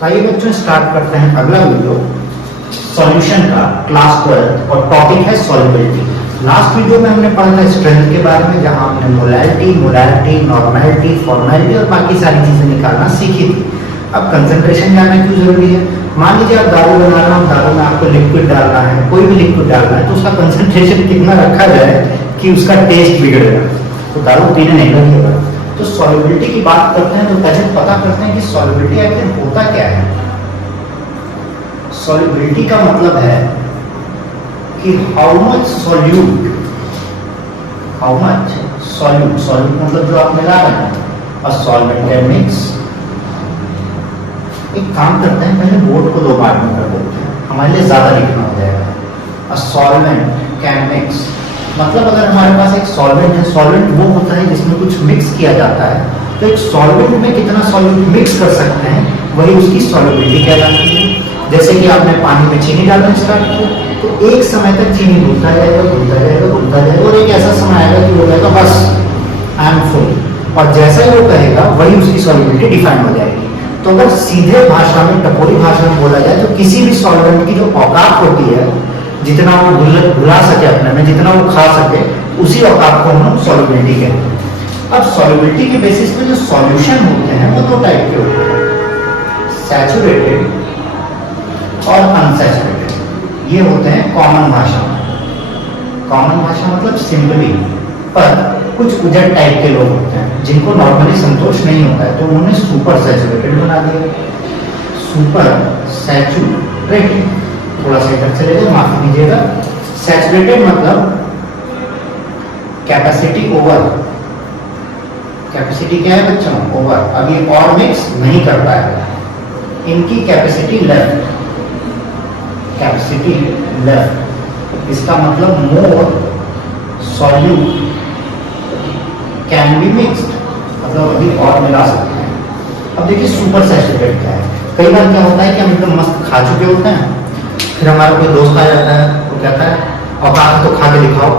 तो आइए बच्चों स्टार्ट करते हैं अगला वीडियो सॉल्यूशन का क्लास 12 और टॉपिक है सॉल्युबिलिटी। लास्ट वीडियो में हमने पढ़ा था स्ट्रेंथ के बारे में, जहां हमने मोलैरिटी, नॉर्मेलिटी, फॉर्मेलिटी और बाकी सारी चीजें निकालना सीखी थी। अब कंसंट्रेशन जानना क्यों जरूरी है? मान लीजिए आप दारू बना रहे हो, दारू में आपको लिक्विड डालना है, कोई भी लिक्विड डालना है, तो उसका कंसंट्रेशन कितना रखा जाए कि उसका टेस्ट बिगड़ेगा, तो दारू पीने नहीं लगेगा। तो सॉल्युबिलिटी की बात करते हैं तो पहले पता करते हैं कि सॉल्युबिलिटी आखिर होता क्या है। सॉल्युबिलिटी का मतलब है कि हाउ मच सॉल्यूट मतलब जो आप मिला रहे हैं, अ सॉल्वेंट कैन मिक्स। एक काम करते हैं, पहले बोर्ड को 2 पार्ट में कर देते हैं, हमारे लिए ज्यादा लिखना हो जाएगा। अ सॉल्वेंट कैन मिक्स मतलब अगर हमारे पास एक सॉल्वेंट है, सॉल्वेंट वो होता है जिसमें कुछ मिक्स किया जाता है, तो एक सॉल्वेंट में कितना सॉल्यूट मिक्स कर सकते हैं वही उसकी सॉल्युबिलिटी कहलाती है। जैसे कि आपने पानी में चीनी डालना स्टार्ट किया, तो एक समय तक चीनी घुलता जाएगा और एक ऐसा समय आएगा कि वो कहेगा बस आई एम फुल, और जैसा ही वो कहेगा वही उसकी सॉल्युबिलिटी डिफाइन हो जाएगी। तो अगर सीधे भाषा में, टपोरी भाषा में बोला जाए, तो किसी भी सॉल्वेंट की जो औकात होती है, जितना वो घुला सके अपने में, जितना वो खा सके, उसी औकात को हम सॉल्युबिलिटी कहते हैं। अब सॉल्युबिलिटी के बेसिस पे जो सॉल्यूशन होते हैं वो 2 टाइप के होते हैं, सैचुरेटेड और अनसैचुरेटेड। ये होते हैं कॉमन भाषा मतलब सिंपली, पर कुछ उजड़ टाइप के लोग होते हैं जिनको नॉर्मली संतोष नहीं होता है, तो उन्होंने सुपर सैचुरेटेड बना दिया। सुपर सैचुरेटेड, थोड़ा सा इधर चले जाए, माफ कीजिएगा। सैचुरेटेड मतलब कैपेसिटी ओवर, कैपेसिटी क्या है बच्चों? ओवर। अब ये और मिक्स नहीं कर पाएगा, इनकी कैपेसिटी लेफ्ट, इसका मतलब मोर सॉल्यूट कैन बी मिक्स्ड, मतलब अभी और मिला सकते हैं। अब देखिए सुपर सैचुरेटेड क्या है। कई बार क्या होता है कि हम एकदम मस्त खा चुके होते हैं, फिर हमारा कोई दोस्त आ जाता है, वो कहता है औकात तो खा के दिखाओ,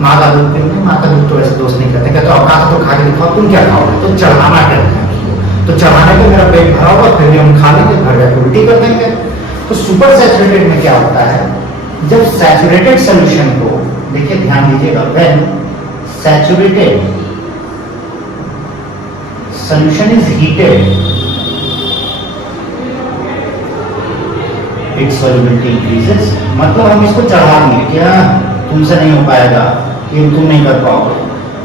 माँ का दूध पीओगे? माँ का दूध तो ऐसे दोस्त नहीं कहते, कहते औकात तो खा के दिखाओ, तुम क्या खाओगे? तो चढ़ाना कहते हैं उसको। तो चढ़ाने पे मेरा पेट भरा होगा, फिर भी हम खा लेंगे, भर जाकर उल्टी कर देंगे। तो सुपर सैचुरेटेड में क्या होता है, जब सैचुरेटेड सोल्यूशन को, देखिए ध्यान दीजिएगा, when saturated solution is heated, it's solubility increases. मतलब हम इसको चढ़ा देंगे, क्या तुमसे नहीं हो पाएगा, ये तुम नहीं कर पाओगे,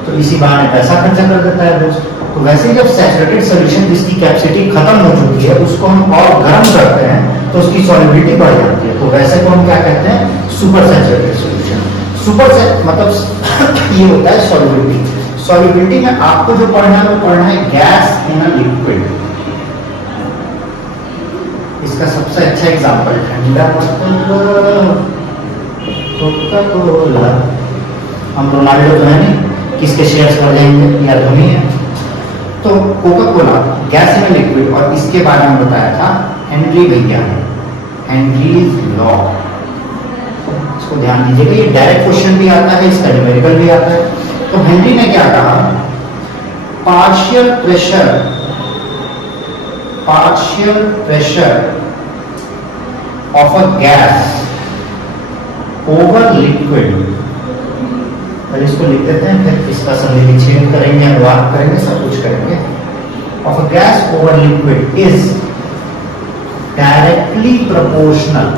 तो इसी बहाने पैसा खर्चा कर देता है दोस्त। तो वैसे जब सैचुरेटेड सोल्यूशन जिसकी कैपेसिटी खत्म हो चुकी है, उसको हम और गर्म करते हैं तो उसकी सॉल्युबिलिटी बढ़ जाती है, तो वैसे को हम क्या कहते हैं? Super saturated solution. मतलब ये होता है सॉल्युबिलिटी। सॉल्युबिलिटी में आपको जो पढ़ना है वो पढ़ना है गैस इन अ लिक्विड। इसका सबसे अच्छा एग्जांपल ठंडा कोका कोला। हम रोनाल्डो तो है नहीं, किसके शेयर्स बढ़ जाएंगे, या धोनी है। तो Coca Cola gas in liquid, और इसके बारे में बताया था हेनरी भैया ने, हेनरीज लॉ। इसको ध्यान दीजिएगा, ये डायरेक्ट क्वेश्चन भी आता है, इसका न्यूमेरिकल भी आता है। तो हेनरी ने क्या कहा, partial pressure of a gas over liquid, पहले इसको लिख देते हैं, फिर इसका संधि विच्छेद करेंगे, अनुवाद करेंगे, सब कुछ करेंगे। of a gas over liquid is directly proportional,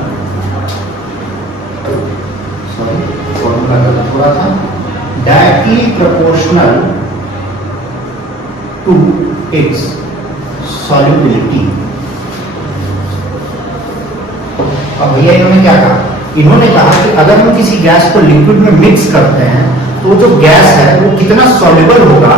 formula का थोड़ा था, directly proportional to its solubility। अब भैया इन्होंने क्या कहा? इन्होंने कहा कि अगर हम किसी गैस को लिक्विड में मिक्स करते हैं, तो जो गैस है वो कितना सॉल्युबल होगा,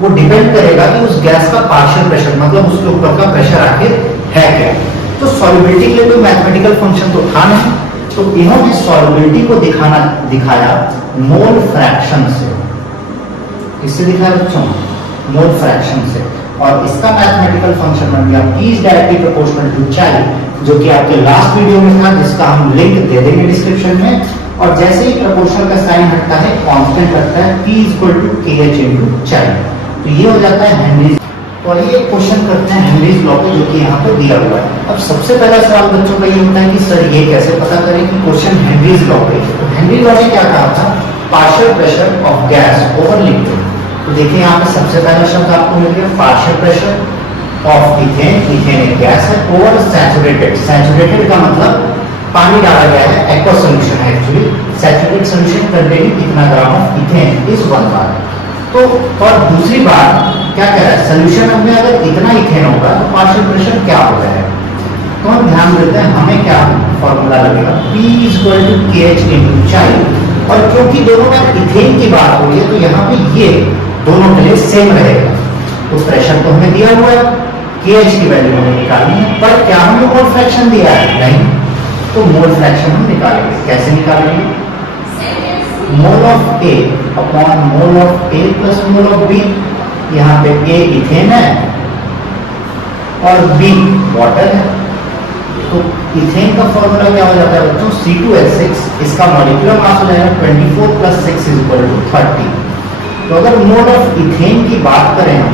वो डिपेंड करेगा कि उस गैस का पार्शियल प्रेशर, मतलब उसके ऊपर का प्रेशर आखिर है क्या। तो सॉल्युबिलिटी के लिए कोई मैथमेटिकल फंक्शन तो था नहीं, तो इन्होंने सॉल्युबिलिटी को दिखाया मोल फ्रैक्शन से। इससे दिखाया बच्चों, मोल फ्रैक्शन से। और इसका मैथमेटिकल फंक्शन बन गया P is directly proportional to chi, जो कि आपके लास्ट वीडियो में था, जिसका हम लिंक दे देंगे डिस्क्रिप्शन में। और जैसे ही प्रोपोर्शनल का साइन हटता है, कांस्टेंट लगता है, P is equal to KH into chi। तो ये हो जाता है हेनरी। तो आइए क्वेश्चन करते हैं हेनरीज लॉ पे, जो कि यहाँ पे दिया हुआ है। अब सबसे पहला सवाल बच्चों का ये होता है कि सर ये कैसे पता करें कि क्वेश्चन हेनरीज लॉ पे। तो हेनरी लॉ ने क्या कहा था, partial pressure of gas over liquid. तो देखिए यहाँ पे सबसे पहला शब्द आपको मिल गया partial pressure of ethane, ethane एक गैस है, ओवर सैचुरेटेड। सैचुरेटेड का मतलब पानी डाला गया है, एक्वा सॉल्यूशन है एक्चुअली। सैचुरेटेड सॉल्यूशन कंटेनिंग इतना ग्राम ऑफ इथेन इज 1 बार। तो और दूसरी बात क्या कह रहा है, सोल्यूशन में अगर इतना इथेन होगा तो पार्शियल प्रेशर क्या हो जाएगा। तो हम ध्यान देते हैं, हमें क्या फॉर्मूला लगेगा, P = KH × chi। और क्योंकि दोनों में इथेन की बात हो रही है तो यहाँ पे ये दोनों के लिए सेम रहेगा। तो प्रेशर तो हमें दिया हुआ है, KH की वैल्यू हमें निकालनी है, पर क्या हमें मोल फ्रैक्शन दिया है, नहीं। तो मोल फ्रैक्शन हम निकालेंगे, कैसे निकालेंगे, mole of A upon mole of A plus mole of B। यहाँ पे A इथेन है और B वाटर है। तो इथेन का फॉर्मूला क्या हो जाता है बच्चों, C2H6। इसका मॉलिक्यूलर मास हो जाएगा 24 + 6 = 30। तो अगर मोल ऑफ इथेन की बात करें हम,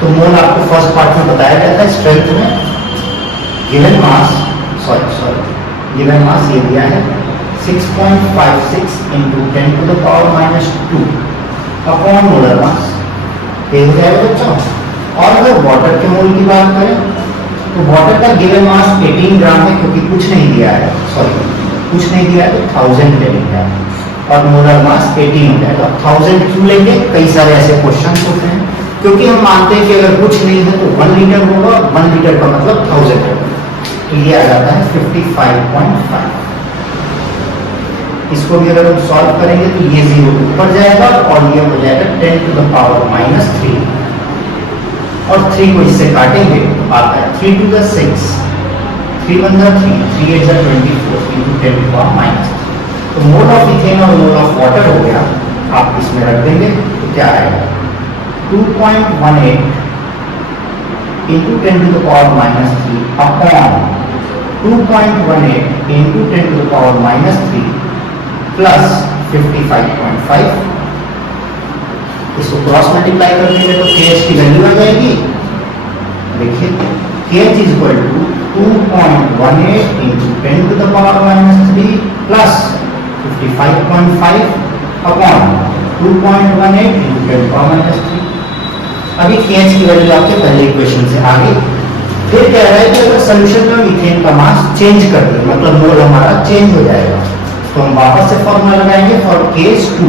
तो मोल आपको फर्स्ट पार्ट में बताया गया था स्ट्रेंथ में। गिवन मास गिवन मास ये दिया है 6.56 × 10⁻⁻² अपॉन मोलर मास, ये हो जाएगा बच्चों। और अगर वाटर के मोल की बात करें तो वाटर का गिवन मास 18 ग्राम है, क्योंकि कुछ नहीं दिया है, कुछ नहीं दिया है तो 1000 ले लेंगे और मोलर मास 18 हो जाएगा। 1000 क्यों लेंगे, कई सारे ऐसे क्वेश्चन होते हैं, क्योंकि हम मानते हैं कि अगर कुछ नहीं है तो 1 लीटर होगा, 1 लीटर का मतलब 1000 होगा। तो ये आ जाता है 55.5। इसको भी अगर हम सॉल्व करेंगे तो ये 0 ऊपर जाएगा और ये हो जाएगा 10⁻³ और 3 को इससे काटेंगे तो आता है 3 to the 6, 3 × 3, 3 × 24 × 10⁻³। तो मोल ऑफ इथेन और मोल ऑफ वाटर हो गया, आप इसमें रख देंगे तो क्या आएगा 2.18 × 10⁻³ अपॉन 2.18 × 10⁻³ प्लस 55.5। इसको क्रॉस मल्टीप्लाई कर देंगे तो KH की वैल्यू आ जाएगी। देखिए KH = 2.18 × 10⁻³ प्लस 55.5 अपॉन 2.18 × 10⁻³। अभी KH की वैल्यू आपके पहले इक्वेशन से आ गई। फिर कह रहा है कि अगर सॉल्यूशन में इथेन का मास चेंज कर दें, मतलब मोल हमारा चेंज हो जाएगा, तो हम वापस से फॉर्मूला लगाएंगे फॉर केस 2।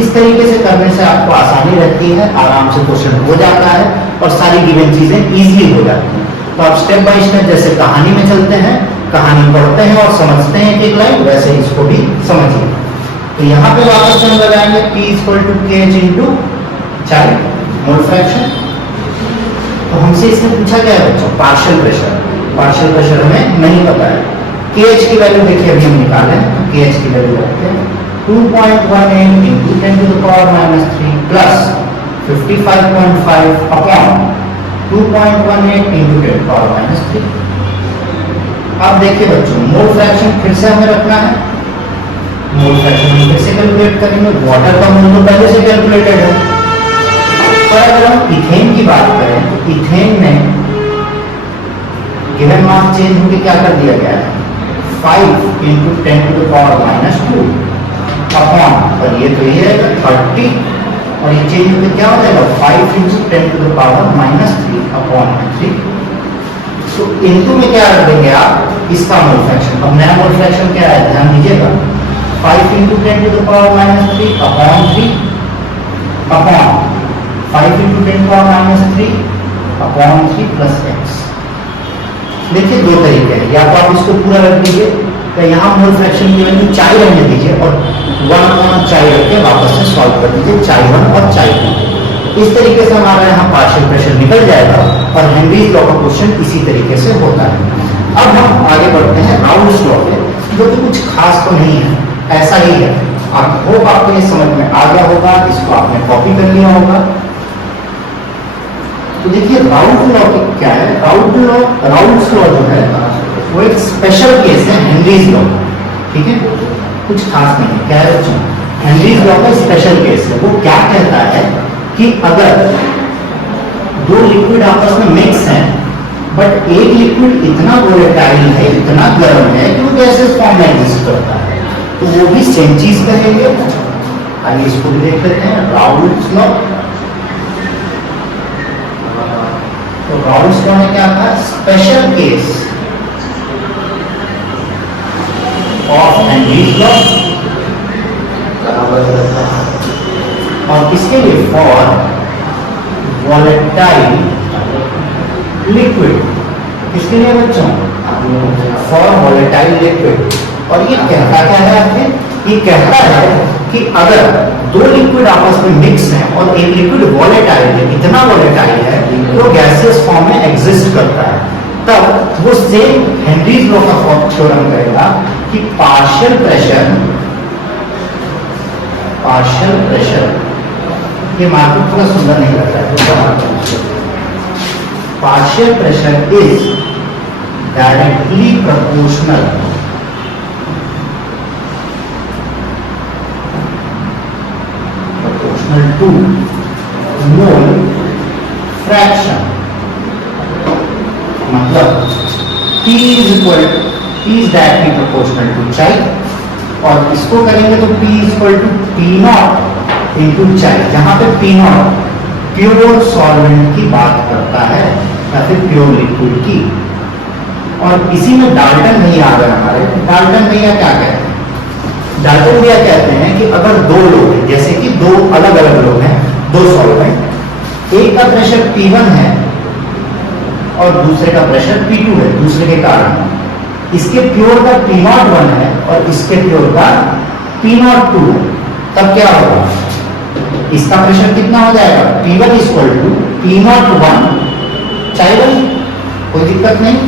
इस तरीके से करने से आपको आसानी रहती है, आराम से क्वेश्चन हो जाता है और सारी गिवन चीजें इजीली हो जाती हैं। तो आप स्टेप बाय स्टेप जैसे कहानी में चलते हैं, कहानी पढ़ते हैं और समझते हैं एक लाइन, वैसे इसको भी समझिए। तो यहाँ पे वापस से हम लगाएंगे P = KH × chi mole fraction. तो हमसे इसमें पूछा गया है बच्चों पार्शियल प्रेशर, पार्शियल प्रेशर हमें नहीं पता है। KH की वैल्यू देखिए अभी हम निकालें, तो KH की वैल्यू रखते हैं 2.18 × 10⁻³ प्लस 55.5 अपॉन 2.18 × 10⁻³। अब देखिए बच्चों मोल फ्रैक्शन फिर से हमें रखना है, मोल फ्रैक्शन हम फिर से कैलकुलेट करेंगे। वाटर का मोल तो पहले से कैलकुलेटेड है, पर अगर हम इथेन की बात करें तो इथेन में गिवन मास चेंज होकर क्या कर दिया गया है 5 × 10⁻² अपॉन, और ये तो ये है 30 और ये चेंज होकर क्या हो जाएगा 5 × 10⁻³ अपॉन 3। तो इनटू में क्या रख देंगे आप, इसका मोल फ्रैक्शन। अब नया मोल फ्रैक्शन क्या है, ध्यान दीजिएगा, 5 × 10⁻³ upon 3 upon 5 × 10⁻³ upon 3 plus x। देखिए दो तरीके हैं, या तो आप इसको पूरा रख दीजिए या यहाँ मोल फ्रैक्शन की वैल्यू chi रहने दीजिए और 1 chi रख के वापस से सॉल्व कर दीजिए, chi 1 और chi 2। इस तरीके से हमारा यहाँ पार्शियल प्रेशर निकल जाएगा और हेनरीज लॉ का क्वेश्चन इसी तरीके से होता है। अब हम आगे बढ़ते हैं राउल्स लॉ पे, जो कि कुछ खास तो नहीं है, ऐसा ही है। आप होप आपको ये समझ में आ गया होगा, इसको आपने कॉपी कर लिया होगा। तो देखिए राउल्ट लॉ क्या है, राउल्ट्स लॉ जो है वो एक स्पेशल केस है हेनरीज लॉ, ठीक है, कुछ खास नहीं है। क्या है बच्चों, हेनरीज लॉ का स्पेशल केस है। वो क्या कहता है कि अगर दो लिक्विड आपस में मिक्स हैं, बट एक लिक्विड इतना वोलेटाइल है, इतना गर्म है कि वो गैसेस फॉर्म में एग्जिस्ट करता है, तो वो भी सेम चीज कहेंगे। आइए इसको भी देख लेते हैं, राउल्स लॉ। तो राउल्स लॉ ने क्या कहा, special case of Henry's law, और किसके लिए, फॉर वॉलेटाइल लिक्विड, किसके लिए बच्चों, फॉर वॉलेटाइल लिक्विड। और ये कहता क्या है आपने, ये कहता है कि अगर दो लिक्विड आपस में मिक्स हैं और एक लिक्विड वॉलेटाइल है, इतना वॉलेटाइल है कि वो गैसियस फॉर्म में एग्जिस्ट करता है, तब वो सेम हेनरीज लॉ का थ्योरम करेगा कि पार्शियल प्रेशर, ये मार्केट थोड़ा सुंदर नहीं लग रहा है, partial pressure is directly proportional to mole fraction. मतलब P is directly proportional to chi, और इसको करेंगे तो P equal to P0 into चाई, जहां पे P0 प्योर सॉल्वेंट की बात करता है या फिर प्योर लिक्विड की। और इसी में डाल्टन भैया आ गए हमारे। डाल्टन भैया क्या कहते हैं, डाल्टन भैया कहते हैं कि अगर दो लोग हैं, जैसे कि दो अलग अलग लोग हैं, दो सॉल्वेंट, एक का प्रेशर P1 है और दूसरे का प्रेशर P2 है, दूसरे के कारण इसके प्योर का P01 है और इसके प्योर का P02 है, तब क्या होगा, इसका प्रेशर कितना हो जाएगा, P1 इक्वल टू P01 चाहे, कोई दिक्कत नहीं,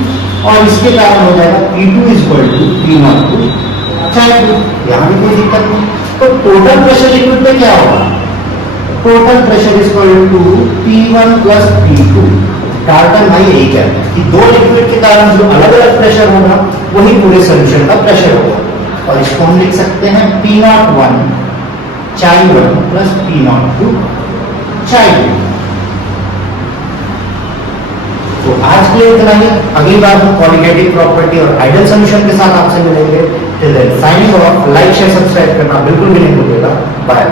और इसके कारण हो जाएगा P2 इक्वल टू P02 चाहे, यहां भी कोई दिक्कत नहीं। तो टोटल प्रेशर लिक्विड में क्या होगा, total pressure equal to P1 plus P2। Dalton भाई यही कहते हैं कि दो लिक्विड के कारण जो अलग अलग प्रेशर होगा वही पूरे सॉल्यूशन का प्रेशर होगा, और इसको हम लिख सकते हैं P01 चाई 1 प्लस P02 चाई 2। तो आज के लिए इतना ही, अगली बार हम कॉलिगेटिव प्रॉपर्टी और आइडियल सॉल्यूशन के साथ आपसे मिलेंगे। Till then signing off, like share subscribe करना बिल्कुल भी नहीं भूलिएगा। बाय।